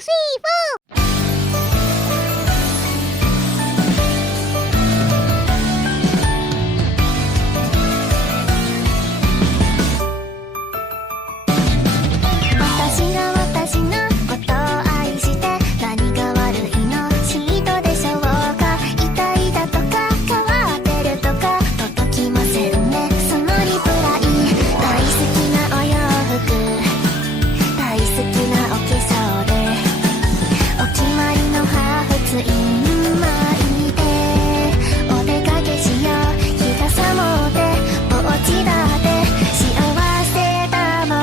three, four. Watashiのことを愛して何が悪いのシートでしょうか痛いだとか変わってるとか届きませんねそのリプライ大好きなお洋服大好きなお化粧でお決まりのハーフツイン巻いてお出かけしよう日が寒うてぼっちだって幸せだもん。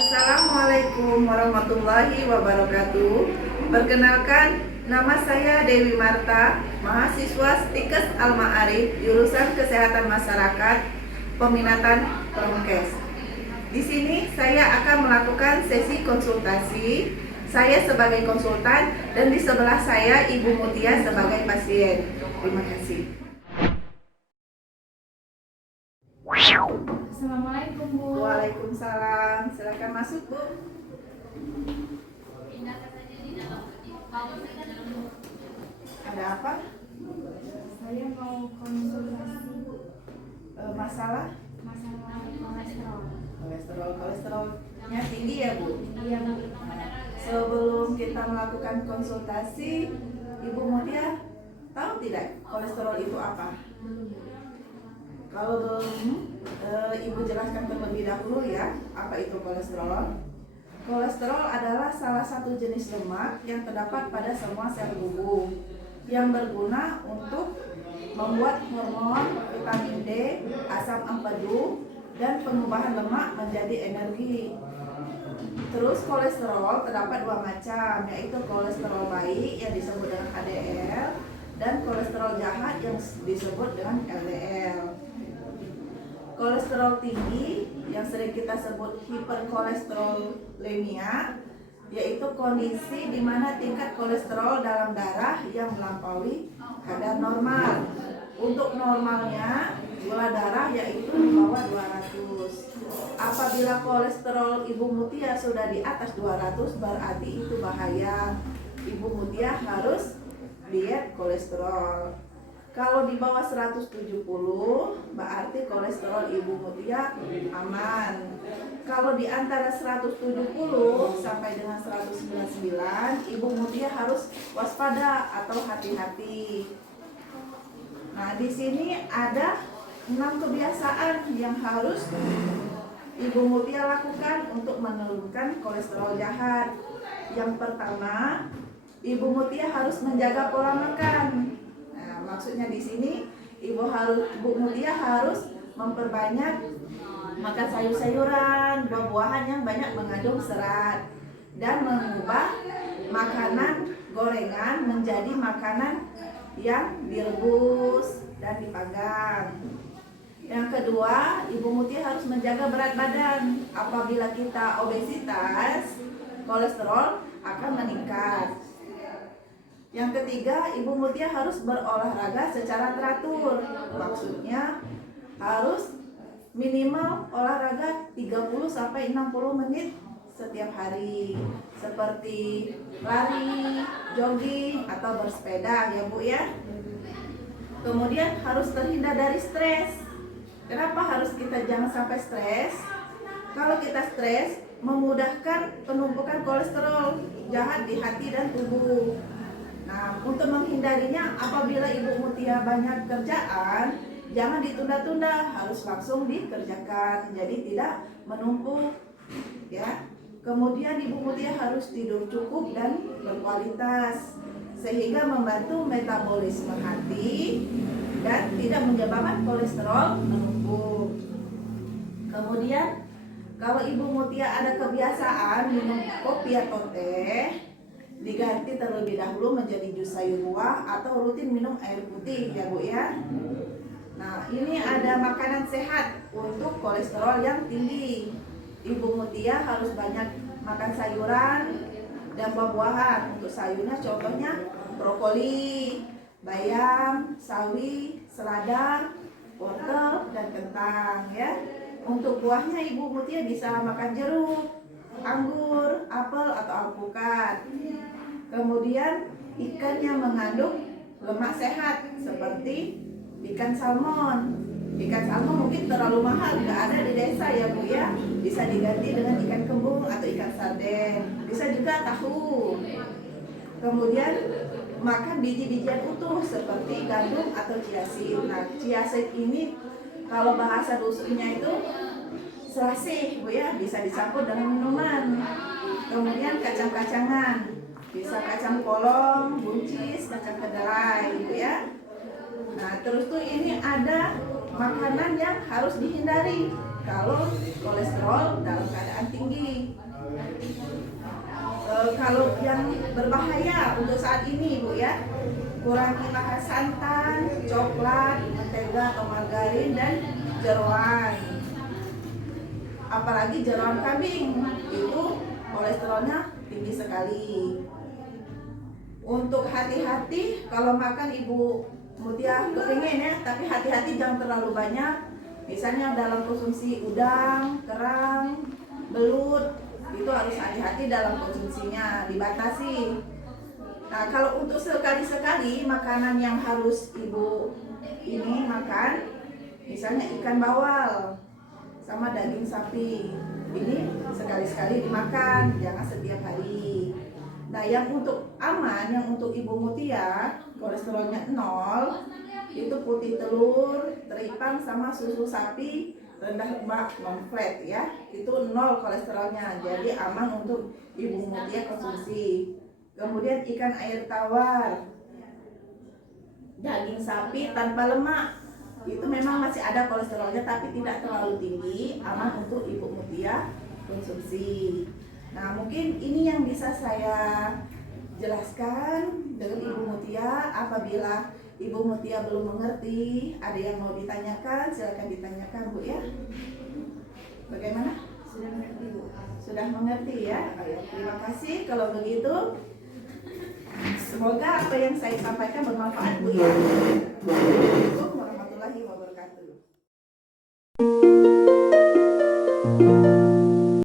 Assalamualaikum warahmatullahi wabarakatuh. Perkenalkan, nama saya Dewi Marta, mahasiswa Stikes Al-Ma'arif, jurusan Kesehatan Masyarakat, peminatan Promkes. Di sini saya akan melakukan sesi konsultasi. Saya sebagai konsultan dan di sebelah saya Ibu Mutia sebagai pasien. Terima kasih. Assalamualaikum Bu. Waalaikumsalam. Silakan masuk, Bu. Ada apa? Saya mau konsultasi Masalah masalah kolesterol. kolesterolnya tinggi ya, Bu. Iya Bu. Sebelum kita melakukan konsultasi, Ibu Mutia tahu tidak kolesterol itu apa? Kalau belum, Ibu jelaskan terlebih dahulu ya, apa itu kolesterol. Kolesterol adalah salah satu jenis lemak yang terdapat pada semua sel tubuh yang berguna untuk membuat hormon, vitamin D, asam empedu, dan pengubahan lemak menjadi energi. Terus kolesterol terdapat dua macam, yaitu kolesterol baik yang disebut dengan HDL dan kolesterol jahat yang disebut dengan LDL. Kolesterol tinggi yang sering kita sebut hiperkolesterolemia, yaitu kondisi di mana tingkat kolesterol dalam darah yang melampaui kadar normal. Untuk normalnya gula darah yaitu di bawah 200. Apabila kolesterol Ibu Mutia sudah di atas 200 berarti itu bahaya. Ibu Mutia harus diet kolesterol. Kalau di bawah 170 berarti kolesterol Ibu Mutia aman. Kalau di antara 170 sampai dengan 199 Ibu Mutia harus waspada atau hati-hati. Nah, di sini ada 6 kebiasaan yang harus Ibu Mutia lakukan untuk menurunkan kolesterol jahat. Yang pertama, Ibu Mutia harus menjaga pola makan. Maksudnya di sini Ibu Mutia harus memperbanyak makan sayur-sayuran, buah-buahan yang banyak mengandung serat dan mengubah makanan gorengan menjadi makanan yang direbus dan dipanggang. Yang kedua, Ibu Mutia harus menjaga berat badan. Apabila kita obesitas, kolesterol akan meningkat. Yang ketiga, Ibu Mutia harus berolahraga secara teratur. Maksudnya harus minimal olahraga 30 sampai 60 menit setiap hari. Seperti lari, jogging atau bersepeda ya Bu ya. Kemudian harus terhindar dari stres. Kenapa harus kita jangan sampai stres? Kalau kita stres memudahkan penumpukan kolesterol jahat di hati dan tubuh. Nah, untuk menghindarinya, apabila Ibu Mutia banyak kerjaan, jangan ditunda-tunda, harus langsung dikerjakan, jadi tidak menumpuk, ya. Kemudian Ibu Mutia harus tidur cukup dan berkualitas, sehingga membantu metabolisme hati dan tidak menyebabkan kolesterol menumpuk. Kemudian, kalau Ibu Mutia ada kebiasaan minum kopi atau teh, diganti terlebih dahulu menjadi jus sayur buah atau rutin minum air putih ya Bu ya. Nah, ini ada makanan sehat untuk kolesterol yang tinggi. Ibu Mutia harus banyak makan sayuran dan buah-buahan. Untuk sayurnya contohnya brokoli, bayam, sawi, selada, wortel dan kentang ya. Untuk buahnya Ibu Mutia bisa makan jeruk, anggur, apel atau alpukat. Kemudian ikan yang mengandung lemak sehat seperti ikan salmon. Ikan salmon mungkin terlalu mahal, nggak ada di desa ya Bu ya. Bisa diganti dengan ikan kembung atau ikan sarden. Bisa juga tahu. Kemudian makan biji-bijian utuh seperti gandum atau chia seed. Nah, chia seed ini kalau bahasa dusunnya itu selasih Bu ya, bisa dicampur dengan minuman. Kemudian kacang-kacangan, bisa kacang polong, buncis, kacang kedelai Bu ya. Nah, terus tuh ini ada makanan yang harus dihindari kalau kolesterol dalam keadaan tinggi. Kalau yang berbahaya untuk saat ini Bu ya, kurangi makan santan, coklat, mentega atau margarin dan jeroan. Apalagi jeroan kambing, itu kolesterolnya tinggi sekali. Untuk hati-hati kalau makan Ibu Mutia kepingin ya, tapi hati-hati jangan terlalu banyak. Misalnya dalam konsumsi udang, kerang, belut, itu harus hati-hati dalam konsumsinya, dibatasi. Nah, kalau untuk sekali-sekali makanan yang harus Ibu ini makan, misalnya ikan bawal sama daging sapi, ini sekali-sekali dimakan, jangan setiap hari. Nah, yang untuk aman, yang untuk Ibu Mutia kolesterolnya 0, itu putih telur, teripang sama susu sapi rendah lemak non fat ya, itu 0 kolesterolnya, jadi aman untuk Ibu Mutia konsumsi. Kemudian ikan air tawar, daging sapi tanpa lemak, itu memang masih ada kolesterolnya tapi tidak terlalu tinggi, aman untuk Ibu Mutia konsumsi. Nah, mungkin ini yang bisa saya jelaskan dengan Ibu Mutia. Apabila Ibu Mutia belum mengerti, ada yang mau ditanyakan, silakan ditanyakan Bu ya. Bagaimana? Sudah mengerti Bu. Sudah mengerti ya? Oh, ya. Terima kasih kalau begitu. Semoga apa yang saya sampaikan bermanfaat Bu ya. Assalamualaikum warahmatullahi wabarakatuh.